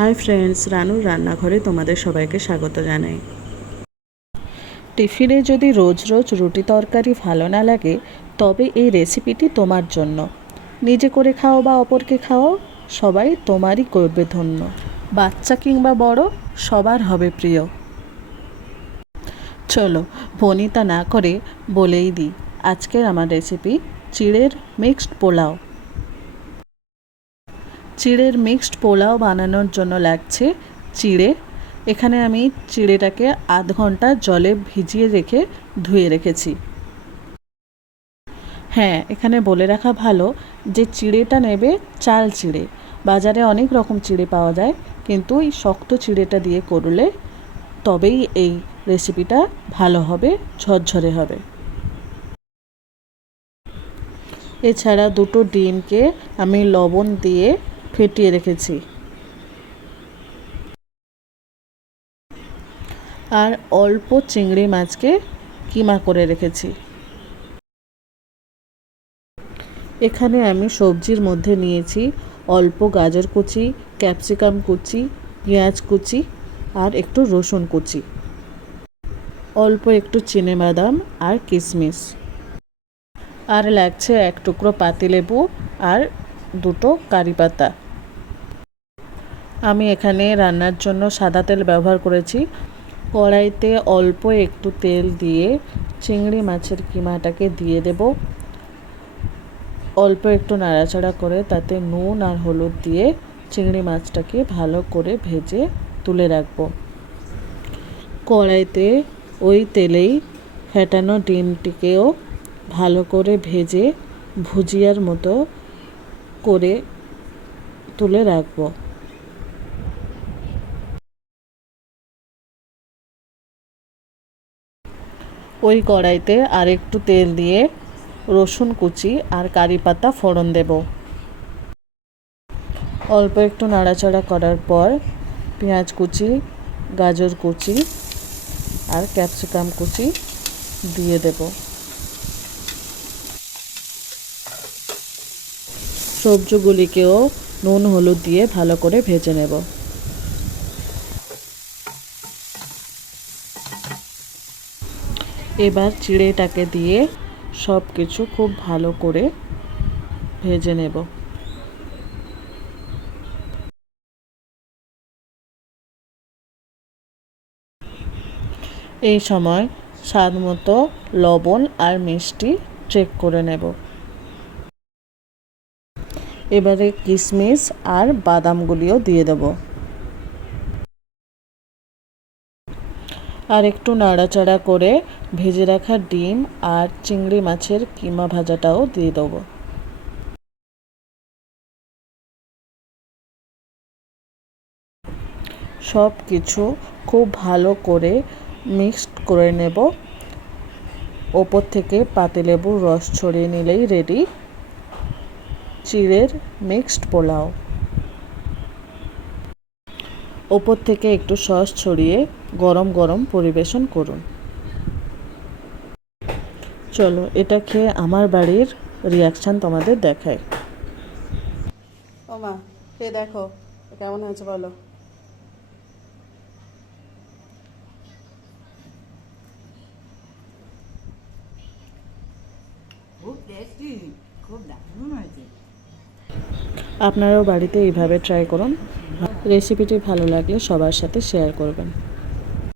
Hi friends, রানুর রান্নাঘরে তোমাদের সবাইকে স্বাগত জানাই। টিফিনে যদি রোজ রোজ রুটি তরকারি ভালো না লাগে, তবে এই রেসিপিটি তোমার জন্য। নিজে করে খাও বা অপরকে খাও, সবাই তোমারই করবে ধন্য। বাচ্চা কিংবা বড়, সবার হবে প্রিয়। চলো বনিতা না করে বলেই দিই, আজকের আমার রেসিপি চিড়ের মিক্সড পোলাও। চিড়ের মিক্সড পোলাও বানানোর জন্য লাগছে চিড়ে। এখানে আমি চিড়েটাকে আধ ঘন্টা জলে ভিজিয়ে রেখে ধুয়ে রেখেছি। হ্যাঁ, এখানে বলে রাখা ভালো যে চিড়েটা নেবে চাল চিড়ে। বাজারে অনেক রকম চিড়ে পাওয়া যায়, কিন্তু এই শক্ত চিড়েটা দিয়ে করলে তবেই এই রেসিপিটা ভালো হবে, ঝরঝরে হবে। এছাড়া দুটো ডিমকে আমি লবণ দিয়ে ফেটিয়ে রেখেছি। আর অল্প চিংড়ি মাছকে কিমা করে রেখেছি। এখানে আমি সবজির মধ্যে নিয়েছি অল্প গাজর কুচি, ক্যাপসিকাম কুচি, পেঁয়াজ কুচি আর একটু রসুন কুচি, অল্প একটু চিনেবাদাম আর কিশমিশ, আর লাগছে এক টুকরো পাতিলেবু আর দুটো কারি পাতা। আমি এখানে রান্নার জন্য সাদা তেল ব্যবহার করেছি। কড়াইতে অল্প একটু তেল দিয়ে চিংড়ি মাছের কিমাটাকে দিয়ে দেব। অল্প একটু নাড়াচাড়া করে তাতে নুন আর হলুদ দিয়ে চিংড়ি মাছটাকে ভালো করে ভেজে তুলে রাখব। কড়াইতে ওই তেলেই ফেটানো ডিমটিকেও ভালো করে ভেজে ভুজিয়ার মতো করে তুলে রাখব। ওই কড়াইতে আর একটু তেল দিয়ে রসুন কুচি আর কারি পাতা ফোড়ন দেব। অল্প একটু নাড়াচাড়া করার পর পেঁয়াজ কুচি, গাজর কুচি আর ক্যাপসিকাম কুচি দিয়ে দেব। সবজিগুলিকেও নুন হলুদ দিয়ে ভালো করে ভেজে নেব। এবার চিড়েটাকে দিয়ে সব কিছু খুব ভালো করে ভেজে নেব। এই সময় স্বাদ মতো লবণ আর মিষ্টি চেক করে নেব। এবারে কিশমিশ আর বাদামগুলিও দিয়ে দেব। আর একটু নাড়াচাড়া করে ভেজে রাখা ডিম আর চিংড়ি মাছের কিমা ভাজাটাও দিয়ে দেব। সব কিছু খুব ভালো করে মিক্সড করে নেব। ওপর থেকে পাতিলেবুর রস ছড়িয়ে নিলেই রেডি চিড়ের মিক্সড পোলাও। ওপর থেকে একটু সস ছড়িয়ে গরম গরম পরিবেশন করুন। চলো এটা খেয়ে আমার বাড়ির রিয়াকশান তোমাদের দেখাই। ও মা, খেয়ে দেখো কেমন হয়েছে বলো। খুব টেস্টি, খুব দারুণ হয়েছে। আপনারাও বাড়িতে এইভাবে ট্রাই করুন। রেসিপিটি ভালো লাগলে সবার সাথে শেয়ার করবেন।